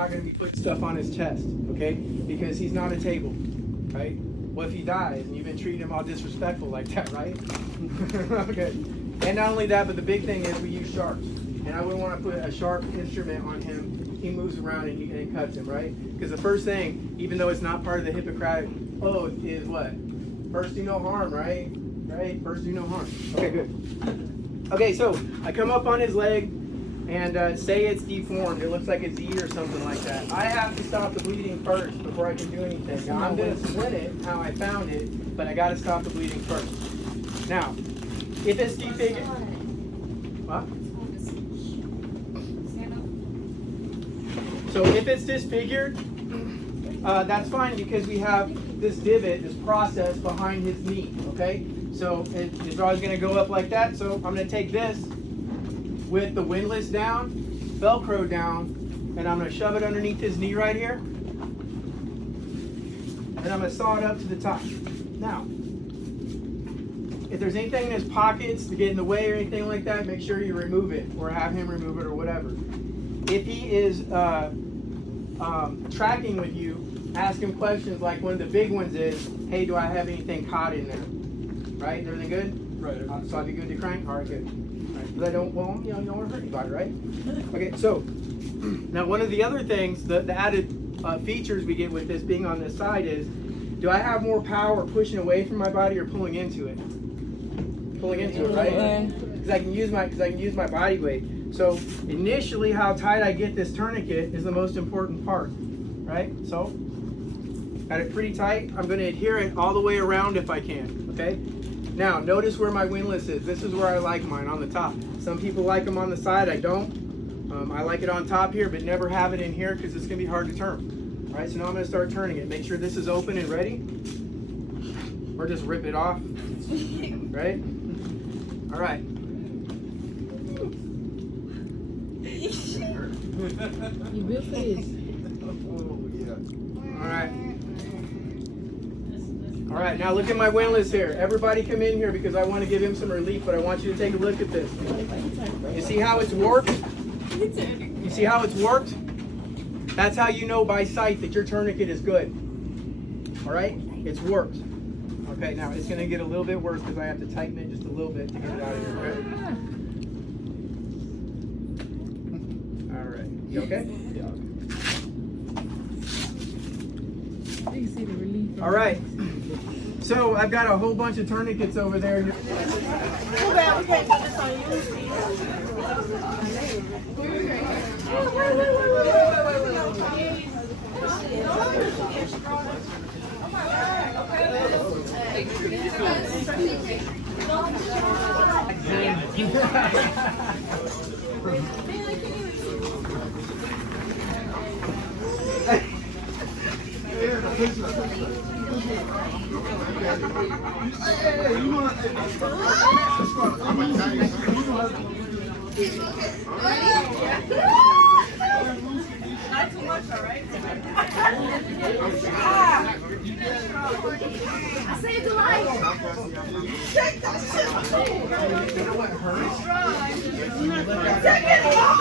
not going to be putting stuff on his chest, okay? Because he's not a table, right? What if he dies and you've been treating him all disrespectful like that, right? Okay. And not only that, but the big thing is we use sharps. And I wouldn't want to put a sharp instrument on him. He moves around and it cuts him, right? Because the first thing, even though it's not part of the Hippocratic oath, is what? First do no harm, right? Right? First do no harm. Okay, good. Okay, so I come up on his leg and say it's deformed. It looks like it's ear or something like that. I have to stop the bleeding first before I can do anything. Now, I'm going to splint it how I found it, but I got to stop the bleeding first. Now, if it's defigured... What? So if it's disfigured, that's fine because we have this divot, this process behind his knee, okay? So it's always going to go up like that. So I'm going to take this with the windlass down, Velcro down, and I'm going to shove it underneath his knee right here. And I'm going to saw it up to the top. Now, if there's anything in his pockets to get in the way or anything like that, make sure you remove it or have him remove it or whatever. If he is tracking with you, ask him questions like one of the big ones is, hey, do I have anything caught in there? Right? Everything good? Right. So I'd be good to crank? All right, good. Because I don't want to hurt anybody, right? Okay, so now one of the other things, the added features we get with this being on this side is, do I have more power pushing away from my body or pulling into it? Pulling into it, right? Because I can use my body weight. So initially, how tight I get this tourniquet is the most important part, right? So got it pretty tight. I'm going to adhere it all the way around if I can. Okay. Now notice where my windlass is. This is where I like mine, on the top. Some people like them on the side. I don't. I like it on top here, but never have it in here because it's going to be hard to turn. All right. So now I'm going to start turning it. Make sure this is open and ready, or just rip it off. Right. All right. You real fast. Oh, yeah. All right. All right, now look at my windlass here. Everybody come in here because I want to give him some relief, but I want you to take a look at this. You see how it's warped? You see how it's warped? That's how you know by sight that your tourniquet is good. All right? It's warped. Okay, now it's going to get a little bit worse because I have to tighten it just a little bit to get it out of here. Okay? All right. You okay? Yeah. You can see the relief. All right. So I've got a whole bunch of tourniquets over there. Too bad we can't put this on Not too much, all right? I saved your life. Take that shit. You know what hurts? Take it off.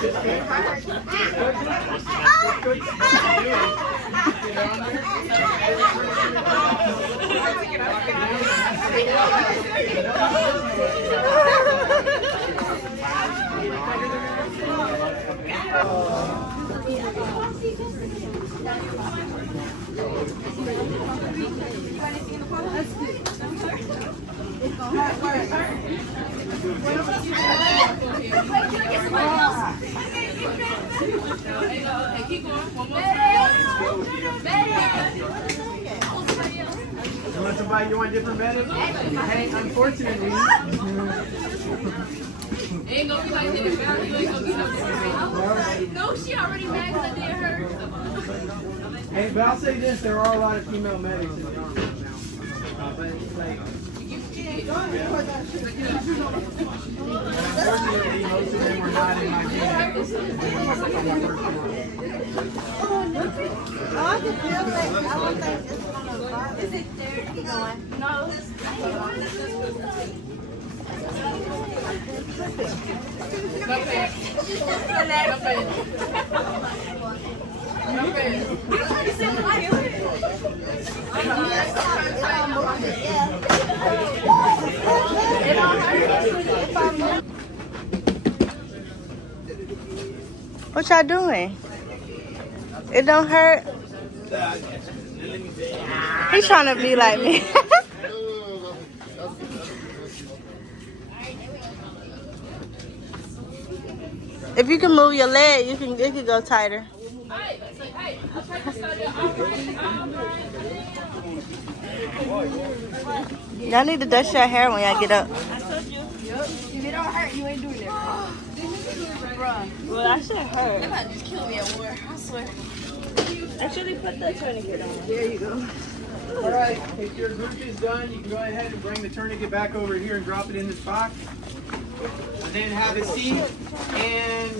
Keep going. One more You want somebody, you want different medicine? Hey, unfortunately. Ain't gonna be like that. You ain't gonna be no different. No, she already mad because I did her. Hey, but I'll say this, there are a lot of female medics in the army now. But it's like, unfortunately, most of them were not in my unit. I can feel like I don't think it's gonna bother. Is it there? Keep going. No. What y'all doing? It don't hurt. He's trying to be like me. If you can move your leg, it can go tighter. Y'all need to dust your hair when y'all get up. If it don't hurt, you ain't doing it. Well, that should hurt. They might just kill me at war, I swear. Actually, put the tourniquet on. There you go. All right, if your group is done, you can go ahead and bring the tourniquet back over here and drop it in this box. And then have a seat and